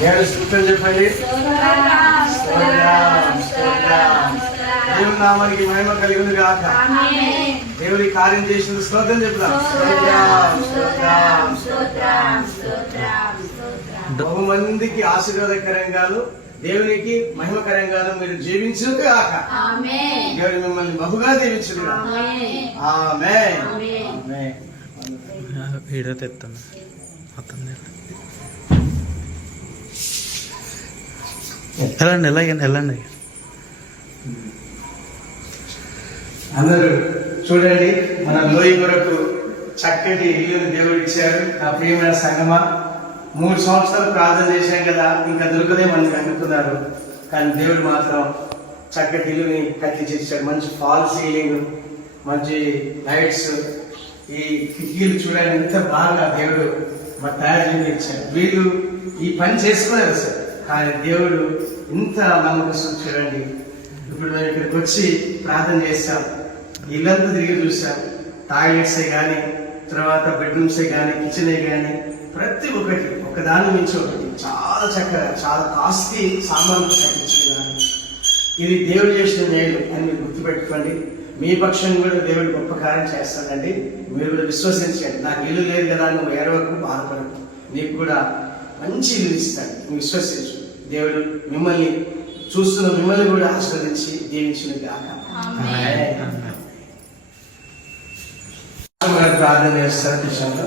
దేవుని స్తోత్రం చెప్పండి. దేవుని నామానికి మహిమ కలిగింది కాక. దేవుని కార్యం చేసిన స్తోత్రం చెప్తాం. బహుమందికి ఆశీర్వాదకరంగాను దేవునికి మహిమకరంగాను మీరు జీవించును కాక. దేవుని మిమ్మల్ని బహుగా దీవించును కాక. ఆమేన్. వీడియో తెస్తాను. వెళ్ళండి వెళ్ళండి. అందరూ చూడండి, మన లోయ కొరకు చక్కటి ఇల్లుని దేవుడు ఇచ్చారు. నా ప్రియమైన సంగమా, 3 సంవత్సరాలు ప్రార్థన చేశాం కదా, ఇంకా దొరకదే మనకి అనుకున్నారు. కానీ దేవుడు మాత్రం చక్కటి ఇల్లుని కట్టించాడు. మంచి ఫాల్ సీలింగ్, మంచి లైట్స్, ఈ కిటికీలు చూడండి ఎంత బాగా దేవుడు మా తయారు చేసి ఇచ్చాడు. వీళ్ళు ఈ పని చేసుకున్నారు సార్, కానీ దేవుడు ఇంత నమ్మకం చూడండి. ఇప్పుడు మేము ఇక్కడికి వచ్చి ప్రార్థన చేస్తాం, ఇల్లంతా తిరిగి చూసాం. టాయిలెట్సే కానీ, తర్వాత బెడ్రూమ్సే కానీ, కిచెనే కానీ, ప్రతి ఒక్కటి ఒకదాని మించి ఒకటి చాలా చక్కగా, చాలా కాస్ట్లీ సామాన్లు కట్టించుకున్నాను. ఇది దేవుడు చేసిన మేలు అని మీరు గుర్తుపెట్టుకోండి. మీ పక్షం కూడా దేవుడు గొప్ప కార్యం చేస్తాడండి. మీరు కూడా విశ్వసించండి. నాకు ఇల్లు లేదు కదా, నువ్వు ఏడవకు, బాధపడకు, నీకు కూడా మంచి ఇల్లు ఇస్తాడు. నువ్వు విశ్వసించు. దేవుడు మిమ్మల్ని చూస్తున్న మిమ్మల్ని కూడా ఆశీర్వదించి దీవించిన గాక. ప్రార్థన చేస్తారు. విషయంలో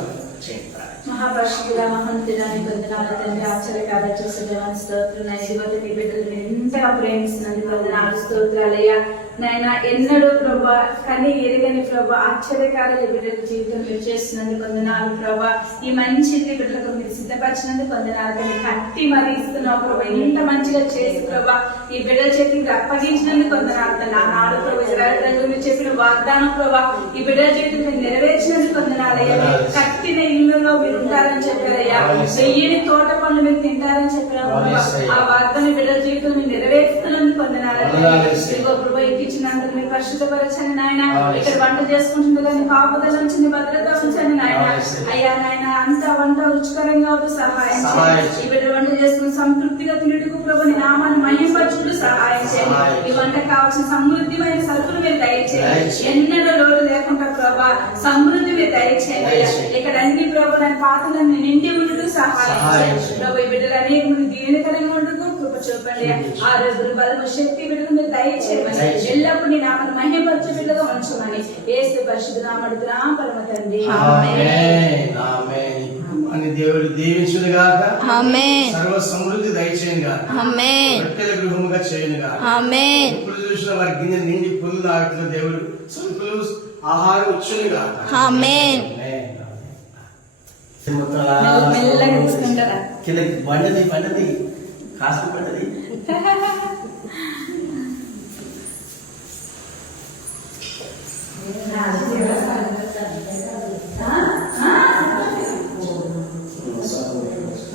మహాపరిశుద్ధుడ, మహోన్నతుడానికి వందనాలు తండ్రి. ఆశ్చర్యకార్య చేసే దేవానికి స్తోత్రాలు. మీ బిడ్డలు ఎంతగా ప్రేమిస్తున్నందుకు వందనాలు, స్తోత్రాలయ్యా. నాయన ఎన్నడూ ప్రభా కానీ ఎరగని ప్రభా ఆశ్చర్యకార్యాలు బిడ్డల జీవితం మీరు చేస్తున్నందుకు వందనాలు ప్రభా. ఈ మంచి బిడ్డలకు మీరు సిద్ధపరిచినందుకు వందనాలు. కానీ కట్టి మరి ఇస్తున్నావు ప్రభా, ఇంత మంచిగా చేసి ప్రభా ఈ బిడ్డల చేతికి అప్పగించినందుకు వందనాలు. నాడు ప్రభా ఇశ్రాయేలు రంగు మీరు చెప్పిన వాగ్దానం ప్రభా ఈ బిడ్డల చేతికి మీరు నెరవేర్చినందుకు వందనాలయ్యా. కట్టిన ఇళ్లలో మీరు ఉంటారని చెప్పారయ్యా, వెయ్యిని తోట పనులు మీరు తింటారని చెప్పారు. ఆ వాగ్దానం బిడ్డల జీవితం మీరు నెరవేర్చుతున్నందుకు వందనాలయ్యా. ఇచ్చినందుకు మీరు పరిశుద్ధపరచండి నాయన. ఇక్కడ వంట చేసుకుంటుంది కానీ కాపుదల నుంచి భద్రత ఉంచండి నాయన. అయ్యా నాయన అంత వంట రుచికరంగా సహాయం చేయండి. ఈ బిడ్డ వంట చేసుకుని సంతృప్తిగా తినడుకు ప్రభు నీ నామాన్ని మహిమపరచుటకు సహాయం చేయండి. ఈ వంట కావాల్సిన సమృద్ధిమైన సరుకులు మీరు దయచేయండి. ఎన్నడూ లోటు లేకుండా ప్రభా సమృద్ధి మీరు దయచేయండి. ఇక్కడ అన్ని ప్రభు నా పాత్రలను నిండి ఉండటం సహాయం చేయండి ప్రభు. ఈ బిడ్డలు అనేక దీవెనకరంగా ఉండటం కృప చూపండి. ఆరోగ్య బలము శక్తి బిడ్డలు మీరు దయచేయమని, ఎల్లప్పుడు నీ నామను మహిమపరచు బిడ్డగా ఉంచమని యేసు పరిశుద్ధ నామమున అడుగుతున్నాం పరమ తండ్రి. ఆమేన్. ఆమేన్. అని దేవుడు దీవించును గాక. ఆమేన్. సర్వ సమృద్ధి దయచేయును గాక. ఆమేన్. రొట్టెల గృహముగా చేయును గాక. ఆమేన్. ఇప్పుడు చూసిన వారి గిన్నె నిండి పొందు తాగుతున్న దేవుడు సంకులు ఆహారం ఇచ్చును గాక. ఆమేన్. మెల్లగా తీసుకుంటారా కిందకి బండది కాస్త పడ్డది.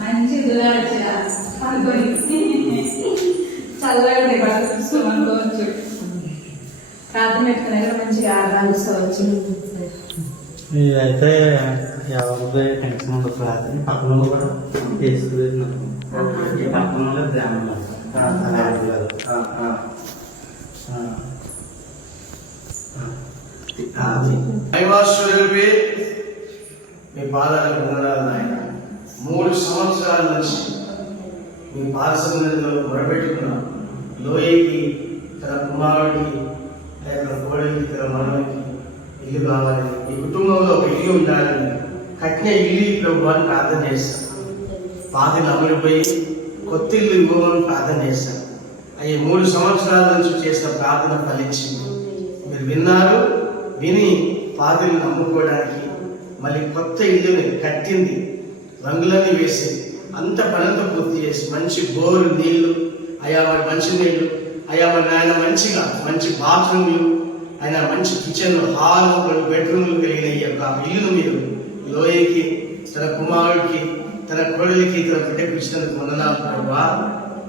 మంచి దులాడచ్చా అనుకోని చల్లగా అనుకోవచ్చు. ప్రార్థన పెట్టుకునే మంచిగా ఆరాధించవచ్చు. ఇదైతే ఎవరిదే టెన్షన్ ఉండదు. ప్రార్థన పక్కన కూడా చేసుకున్నాను. పక్కన ధ్యానం దైవాశ్వరుడిపై మీ పాదాలకు వందనాలు నాయన. 3 సంవత్సరాల నుంచి మీ పాదసన్నిధిలో మొరపెట్టుకున్నాం. లోయకి, తన కుమారుడికి, తన కోడలికి, తన మనవడికి ఇల్లు కావాలని, ఈ కుటుంబంలో ఒక ఇల్లు ఉండాలని, కట్టిన ఇల్లు ప్రభు అని ప్రార్థన చేస్తాం. పాతలు అమలుపోయి కొత్త ఇల్లు ఇవ్వమని ప్రార్థన చేస్తాం. అవి 3 సంవత్సరాల నుంచి చేసిన ప్రార్థన ఫలించింది. మీరు విన్నారు. విని పాదులు నమ్ముకోవడానికి మళ్ళీ కొత్త ఇల్లుని కట్టింది, రంగులన్నీ వేసి అంత పనంతా పూర్తి చేసి మంచి బోరు నీళ్లు, అయా మరి మంచి నీళ్లు, అయా మరి ఆయన మంచిగా మంచి బాత్రూమ్లు, ఆయన మంచి కిచెన్, హాల్, 2 బెడ్రూమ్లు కలిగిన ఈ యొక్క ఇల్లును మీరు లోయకి, తన కుమారుడికి, తన కోడలికి, తన బిడ్డకు ఇచ్చినందుకు వందనాలు ప్రభా.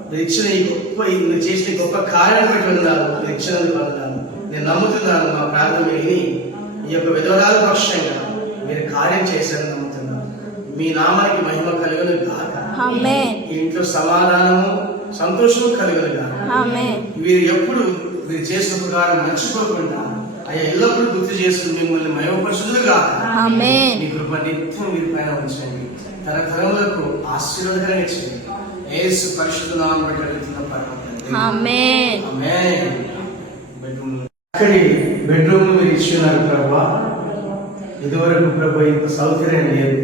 మీరు ఇచ్చిన ఈ గొప్ప, మీరు చేసిన గొప్ప కార్యం పెట్టి వందనాలు. మీరు ఇచ్చినందుకు వందనాలు. నేను నమ్ముతున్నాను. మా ప్రార్థన విని ఈ యొక్క విధవరాల పక్షంగా మీరు కార్యం చేశారని నమ్ముతున్నాను. మీ నామానికి మహిమ కలుగును గాక. ఆమేన్. ఈ ఇంట్లో సమాధానము సంతోషము కలుగును గాక. ఆమేన్. వీరు ఎప్పుడు మీరు చేసిన ఉపకారం మర్చిపోకుండా అయ్యా ఎల్లప్పుడూ గుర్తు చేసుకుని మిమ్మల్ని మహిమపరచుదురుగా. ఆమేన్. మీ కృప నిత్యం మీరు పైన ఉంచండి, తరతరములకు ఆశీర్వాదకరంగా ఇచ్చింది. యేసు పరిశుద్ధ నామమున బట్టి అడుగుతున్న పరమ తండ్రి. ఆమేన్. ఆమేన్. అక్కడి బెడ్రూమ్ మీరు ఇచ్చున్నారు ప్రభా. ఇదివరకు ప్రభా ఇంత సౌకర్యం లేదు,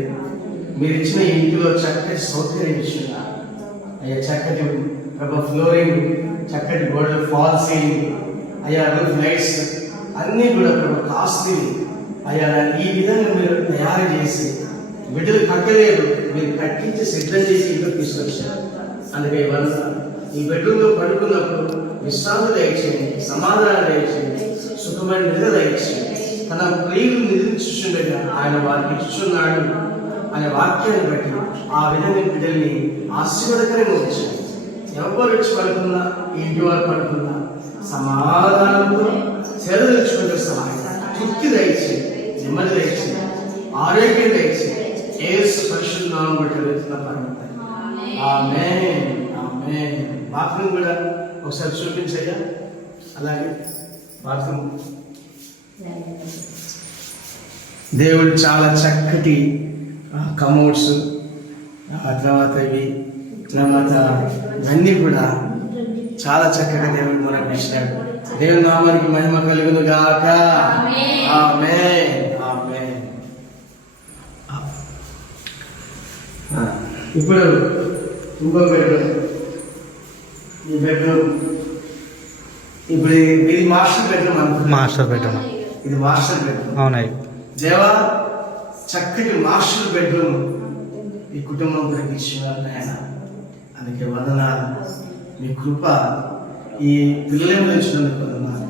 మీరు ఇచ్చిన ఇంటిలో చక్కటి సౌకర్యం ఇచ్చున్నారు అయ్యా. చక్కటి ప్రభా ఫ్లోరింగ్, చక్కటి గోడలు, ఫాల్ సీలింగ్ అయ్యా, రూఫ్ లైట్స్ అన్నీ కూడా ప్రభా కాస్ట్లీ అయ్యా. ఈ విధంగా మీరు తయారు చేసి బిడ్డలు కట్టలేదు, మీరు కట్టించి సిద్ధం చేసి ఇంట్లో తీసుకొచ్చారు. అందుకే ఈ బెడ్రూమ్ లో పడుకున్నప్పుడు విశ్రాంతి దయచేయండి, సమాధానం దయచేయండి, సుఖమైన నిద్ర దయచేయండి. తన ప్రియులు నిద్రించుండగా ఆయన వారికి ఇచ్చున్నాడు అనే వాక్యాన్ని బట్టి ఆ విధంగా బిడ్డల్ని ఆశీర్వాదకరంగా ఉంచండి. ఎవరు వచ్చి పడుకున్నా, ఇంటి వారు పడుకున్నా సమాధానంతో సేద తెచ్చుకుంటే సహాయం, తృప్తి దయచేయండి, నెమ్మది దయచేయండి, ఆరోగ్యం దయచేయండి. యేసు పరిశుద్ధ నామమున బట్టి అడుగుతున్న పరమ తండ్రి. ఆమేన్. ఆమేన్. బాత్రూమ్ కూడా ఒకసారి చూపించయ్యా. అలాగే బాత్రూమ్ దేవుడు చాలా చక్కటి కమోడ్స్, ఆ తర్వాత ఇవన్నీ కూడా చాలా చక్కగా దేవుడు మనకు ఇచ్చినాడు. దేవుని నామానికి మహిమ కలుగును గాక. ఆమేన్. ఆమేన్. ఇప్పుడు ఇంకో బెడ్రూమ్, ఈ బెడ్రూమ్ ఇప్పుడు ఇది మాస్టర్ బెడ్రూమ్ అనుకుంటా. Master bedroom. ఇది మాస్టర్ బెడ్రూమ్. అవునాయి. దేవా చక్కటి మాస్టర్ బెడ్రూమ్ ఈ కుటుంబం గురించి ఇచ్చినారు నాయన. అందుకే వందనాలు. మీ కృప ఈ పిల్లల నిలిచినందుకు వందనాలు.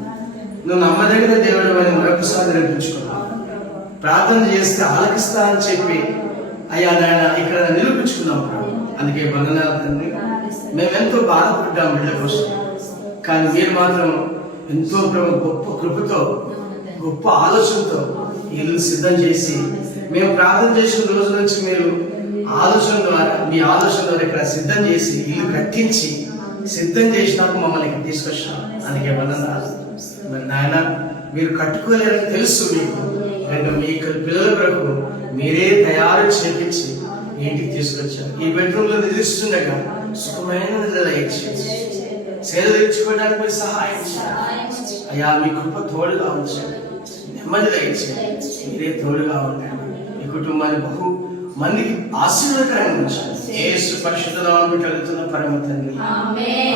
నువ్వు నమ్మదగిన దేవుడు అని మరొకసారి నిరూపించుకున్నావు. ప్రార్థన చేస్తే ఆలకిస్తా అని చెప్పి అయ్యా నాయన ఇక్కడ నిరూపించుకున్నాం. అందుకే వందనాలు తండ్రి. మేమెంతో బాధపడ్డాం బిడ్డ కోసం, కానీ మీరు మాత్రం ఎంతో గొప్ప కృపతో, గొప్ప ఆలోచనతో ఇల్లు సిద్ధం చేసి, మేము ప్రార్థన చేసిన రోజు నుంచి మీరు ఆలోచన ద్వారా, మీ ఆలోచన ద్వారా ఇక్కడ సిద్ధం చేసి ఇల్లు కట్టించి సిద్ధం చేసినాక మమ్మల్ని ఇక్కడ తీసుకొచ్చాం. అందుకే వందనాలు. మరి నాయన మీరు కట్టుకోలేరని తెలుసు మీకు, కనుక మీ పిల్లల కొరకు మీరే తయారు చేపించి ఇంటికి తీసుకొచ్చారు. ఈ బెడ్రూమ్ లో నిద్రిస్తుండగా సుఖమైన నిద్ర దయచేయండి, సేద తీర్చుకోవడానికి మీరు సహాయం చేయండి అయ్యా. మీ కృప తోడుగా ఉంచండి, నెమ్మది దయచేయండి, మీరే తోడుగా ఉండండి. మీ కుటుంబాన్ని బహు మందికి ఆశీర్వాదకరంగా ఉంచండి. యేసు పరిశుద్ధ నామమున బట్టి అడుగుతున్న పరమ తండ్రి. ఆమేన్.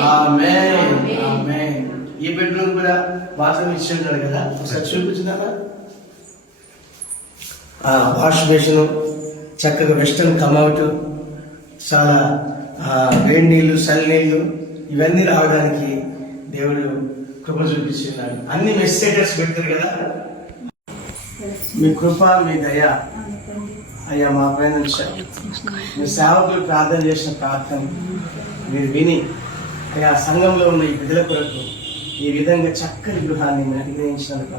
ఆమేన్. ఈ బెడ్రూమ్ కూడా బాత్రూమ్ ఇచ్చి ఉంటాడు కదా, ఒకసారి చూపించుదామా. వాష్ బేసిన్, చక్కగా వెస్టర్న్ కమౌట్, చాలా వేడి నీళ్లు, చల్ల నీళ్లు ఇవన్నీ రావడానికి దేవుడు కృప చూపిస్తున్నాడు. అన్ని మెసేజెస్ పెడతారు కదా. మీ కృప, మీ దయ అయ్యా మా పైన ఉంచారు. మీ సేవకులు ప్రార్థన చేసిన ప్రార్థన మీరు విని అయ్యా సంఘంలో ఉన్న ఈ బిడ్డల కొరకు ఈ విధంగా చక్కని గృహాన్ని అనుగ్రహించినందుకు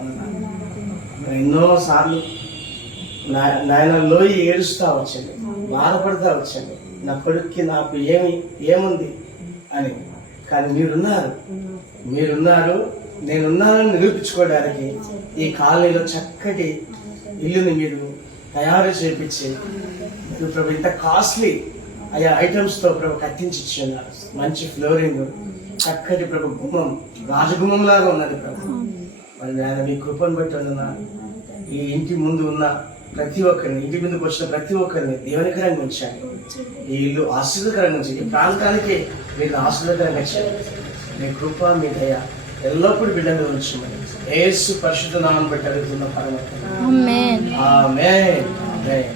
ఎన్నో సార్లు నాయన లోయి ఏడుస్తా వచ్చండి, బాధపడతా వచ్చండి, నా కొడుక్కి నాకు ఏముంది అని. కానీ మీరున్నారు, నేనున్నానని నిరూపించుకోవడానికి ఈ కాలనీలో చక్కటి ఇల్లుని మీరు తయారు చేపించి మీరు ప్రభు ఇంత కాస్ట్లీ అయ్యా ఐటమ్స్తో ప్రభు కట్టించి ఇచ్చున్నారు. మంచి ఫ్లోరింగ్, చక్కటి ప్రభు గుమ్మం, రాజగుమ్మం లాగా ఉన్నది ప్రభు. మరి ఆయన మీ కృపను బట్టి ఉన్న ఈ ఇంటి ముందు ఉన్న ప్రతి ఒక్కరిని, ఇంటి ముందుకు వచ్చిన ప్రతి ఒక్కరిని దేవునికరంగా ఉంచాలి. ఈ ఇల్లు ఆశీర్వదకరంగా ఉంచి ఈ ప్రాంతానికి మీరు ఆశీర్వదకరంగా ఇచ్చారు. మీ కృప, మీ దయ ఎల్లప్పుడూ బిడ్డగా ఉంచమని యేసు పరిశుద్ధ నామమున బట్టి అడుగుతున్న పరమ తండ్రి. ఆమేన్. ఆమేన్. ఆమేన్.